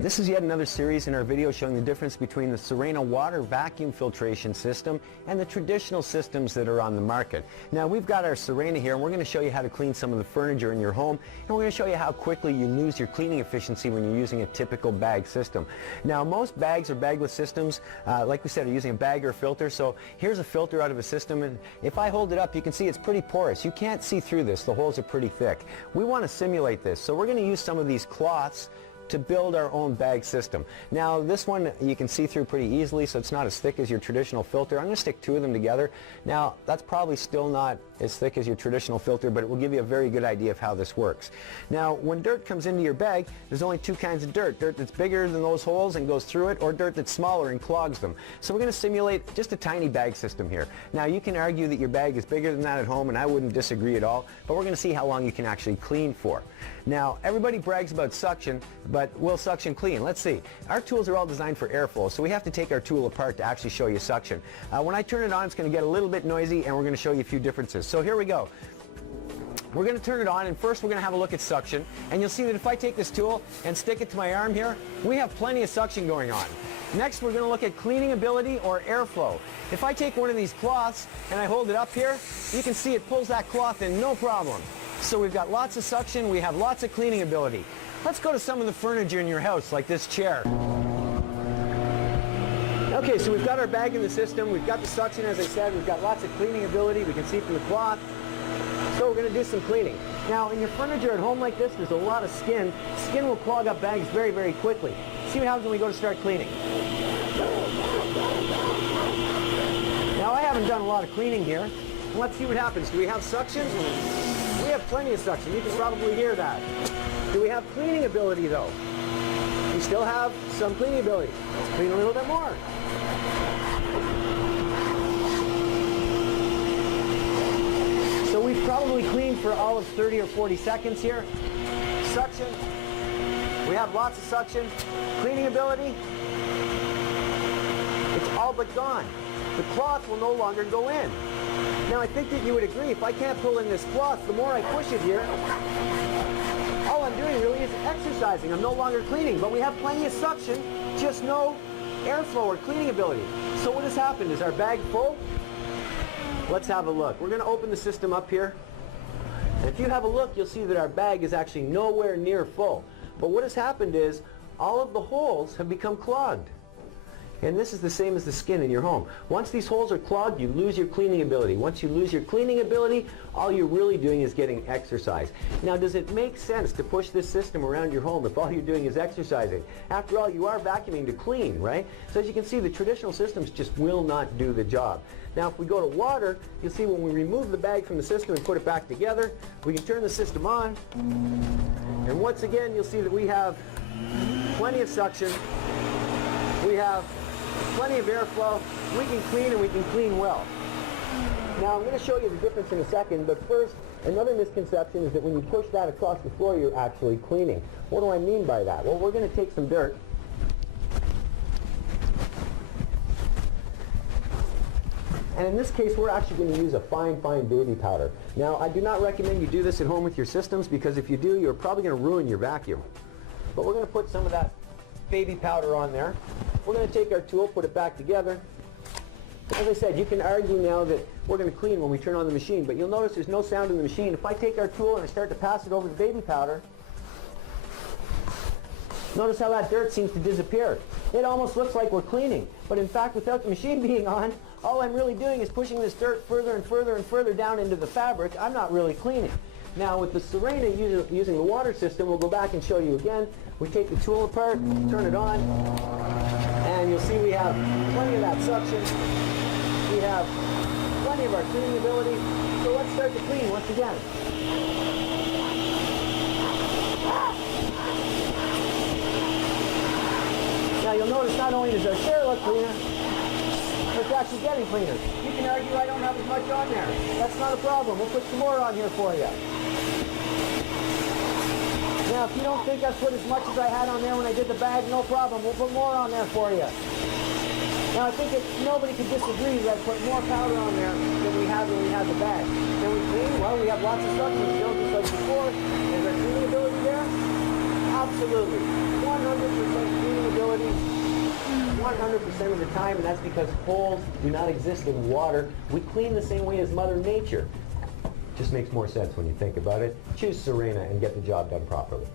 This is yet another series in our video showing the difference between the Sirena water vacuum filtration system and the traditional systems that are on the market. Now we've got our Sirena here and we're going to show you how to clean some of the furniture in your home, and we're going to show you how quickly you lose your cleaning efficiency when you're using a typical bag system. Now most bags or bagless systems, like we said, are using a bag or a filter. So here's a filter out of a system, and if I hold it up you can see it's pretty porous. You can't see through this. The holes are pretty thick. We want to simulate this, so we're going to use some of these cloths to build our own bag system. Now this one you can see through pretty easily, so it's not as thick as your traditional filter. I'm going to stick two of them together. Now that's probably still not as thick as your traditional filter, but it will give you a very good idea of how this works. Now when dirt comes into your bag, there's only two kinds of dirt. Dirt that's bigger than those holes and goes through it, or dirt that's smaller and clogs them. So we're going to simulate just a tiny bag system here. Now you can argue that your bag is bigger than that at home, and I wouldn't disagree at all, but we're going to see how long you can actually clean for. Now everybody brags about suction, but will suction clean? Let's see. Our tools are all designed for airflow, so we have to take our tool apart to actually show you suction. When I turn it on, it's going to get a little bit noisy, and we're going to show you a few differences. So here we go. We're going to turn it on, and first we're going to have a look at suction, and you'll see that if I take this tool and stick it to my arm here, we have plenty of suction going on. Next we're going to look at cleaning ability or airflow. If I take one of these cloths and I hold it up here, you can see it pulls that cloth in no problem. So we've got lots of suction, we have lots of cleaning ability. Let's go to some of the furniture in your house, like this chair. Okay, so we've got our bag in the system, we've got the suction, as I said, we've got lots of cleaning ability, we can see from the cloth. So we're going to do some cleaning. Now in your furniture at home like this, there's a lot of skin. Skin will clog up bags very, very quickly. See what happens when we go to start cleaning. Now I haven't done a lot of cleaning here. Let's see what happens. Do we have suction? We have plenty of suction. You can probably hear that. Do we have cleaning ability though? We still have some cleaning ability. Let's clean a little bit more. So we've probably cleaned for all of 30 or 40 seconds here. Suction. We have lots of suction. Cleaning ability. It's all but gone. The cloth will no longer go in. Now I think that you would agree, if I can't pull in this cloth, the more I push it here, all I'm doing really is exercising. I'm no longer cleaning, but we have plenty of suction, just no airflow or cleaning ability. So what has happened? Is our bag full? Let's have a look. We're going to open the system up here. And if you have a look, you'll see that our bag is actually nowhere near full. But what has happened is all of the holes have become clogged. And this is the same as the skin in your home. Once these holes are clogged, you lose your cleaning ability. Once you lose your cleaning ability, all you're really doing is getting exercise. Now, does it make sense to push this system around your home if all you're doing is exercising? After all, you are vacuuming to clean, right? So as you can see, the traditional systems just will not do the job. Now, if we go to water, you'll see when we remove the bag from the system and put it back together, we can turn the system on. And once again, you'll see that we have plenty of suction. We have plenty of airflow. We can clean, and we can clean well. Now I'm going to show you the difference in a second, but first, another misconception is that when you push that across the floor, you're actually cleaning. What do I mean by that? Well, we're going to take some dirt. And in this case, we're actually going to use a fine baby powder. Now, I do not recommend you do this at home with your systems, because if you do, you're probably going to ruin your vacuum. But we're going to put some of that baby powder on there. We're going to take our tool, put it back together. As I said, you can argue now that we're going to clean when we turn on the machine, but you'll notice there's no sound in the machine. If I take our tool and I start to pass it over the baby powder, notice how that dirt seems to disappear. It almost looks like we're cleaning, but in fact, without the machine being on, all I'm really doing is pushing this dirt further and further and further down into the fabric. I'm not really cleaning. Now with the Sirena using the water system, we'll go back and show you again. We take the tool apart, turn it on, and you'll see we have plenty of that suction. We have plenty of our cleaning ability. So let's start to clean once again. Now you'll notice not only does our chair look cleaner, but it's actually getting cleaner. You can argue I don't have as much on there. That's not a problem. We'll put some more on here for you. Now, if you don't think I put as much as I had on there when I did the bag, no problem. We'll put more on there for you. Now, I think nobody could disagree that I put more powder on there than we had when we had the bag. Can we clean? Well, we have lots of suction still, just like before. Is our cleaning ability there? Absolutely. 100% 100% of the time, and that's because holes do not exist in water. We clean the same way as Mother Nature. Just makes more sense when you think about it. Choose Sirena and get the job done properly.